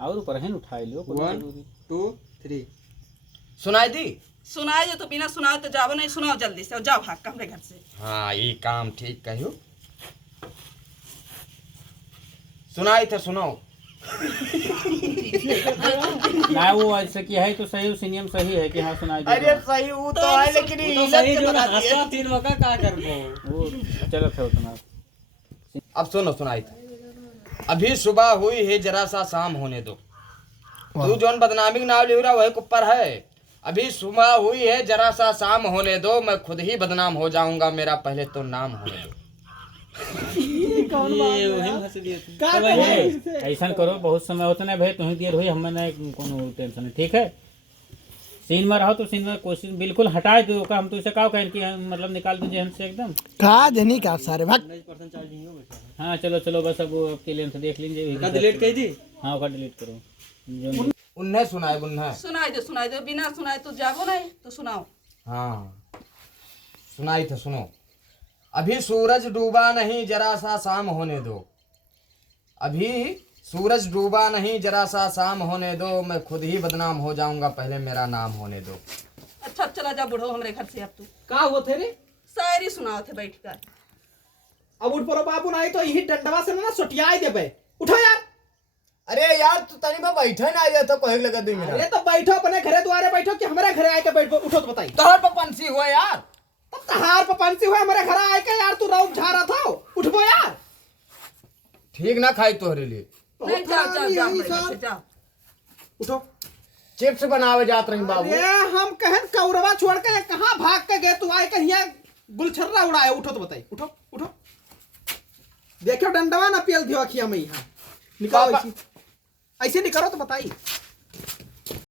और ऊपर है उठा लो 1 2 3 सुनाई दी। सुनाए जो तो बिना सुनाओ तो जाओ नहीं, सुनाओ जल्दी से, जाओ भाग हमरे घर से। हाँ ये काम ठीक कहो। सुनाई तो सुनाओ। ना वो ऐसे की है तो सही, उस नियम सही है कि हाँ सुनाई दे। अरे सही वो तो है लेकिन तो सही जो ना हंसा 3 मौका का करबो वो चलो फिर उतना। अब सुनो सुनाई था। अभी सुबह हुई है जरा सा शाम होने दो। तू जोन बदनामी नाव लिख रहा वही ऊपर है। अभी सुबह हुई है जरा सा शाम होने दो, मैं खुद ही बदनाम हो जाऊंगा, मेरा पहले तो नाम होने दो। ये वही हंस दिए तू। ऐसा करो, बहुत समय होता ना भाई, तुम्हें देर हुई, हमें ना कोनो टेंशन है, ठीक है। सीन में रहो तो सीन में कोशिश बिल्कुल हटाए दो का, हम तो इसे कहो कहें कि मतलब निकाल दीजिए हमसे एकदम। कहा देनी का सारे भाग। 19% चार्जिंग हो गया। हाँ चलो चलो बस अब वो आपके लेंथ देख लीजिए। का डिलीट कर दी। हाँ वो डिलीट करो जो उन्हें सुनाए बुन्ना। सुनाई दो, बिना सुनाए तो जाओ नहीं, तो सुनाओ। हाँ सुनाई था सुनो। अभी सूरज डूबा नहीं जरा सा शाम होने दो। अभी सूरज डूबा नहीं जरा सा शाम होने दो, मैं खुद ही बदनाम हो जाऊंगा, पहले मेरा नाम होने दो। अच्छा चला जा बुढ़ो हमरे घर से अब तू। का हुआ थे रे? शायरी सुनाओ थे बैठ कर। अब उठ पड़ो बाबू, नहीं तो यही डंडवा से ना सटियाई देबे। उठो यार। अरे यार तू तनी में बैठे ना आया तो कहे लगा 2 मिनट। अरे तो बैठो अपने घरे द्वारे बैठो कि हमारे घरे आके बैठो। उठो तो बताई। तोहर पर पंछी हुआ यार। तब तहार पर पंछी हुआ हमारे घर आए के यार, तू रौब झारा था। उठबो यार। ठीक ना खाई तोहरे लिए। नहीं जाओ जाओ जाओ हमरे घर से जाओ। उठो। चिप्स बनावे जात रही बाबू। अरे हम कहन कौरवा छोड़ के ये कहाँ भाग के गए, तू आए कहीं गुलछर्रा उड़ाए। उठो तो बताई। उठो उठो। देखो डंडवा ना पियल दियो अखिया में यहाँ। निकालो ऐसे नहीं करो तो बताई।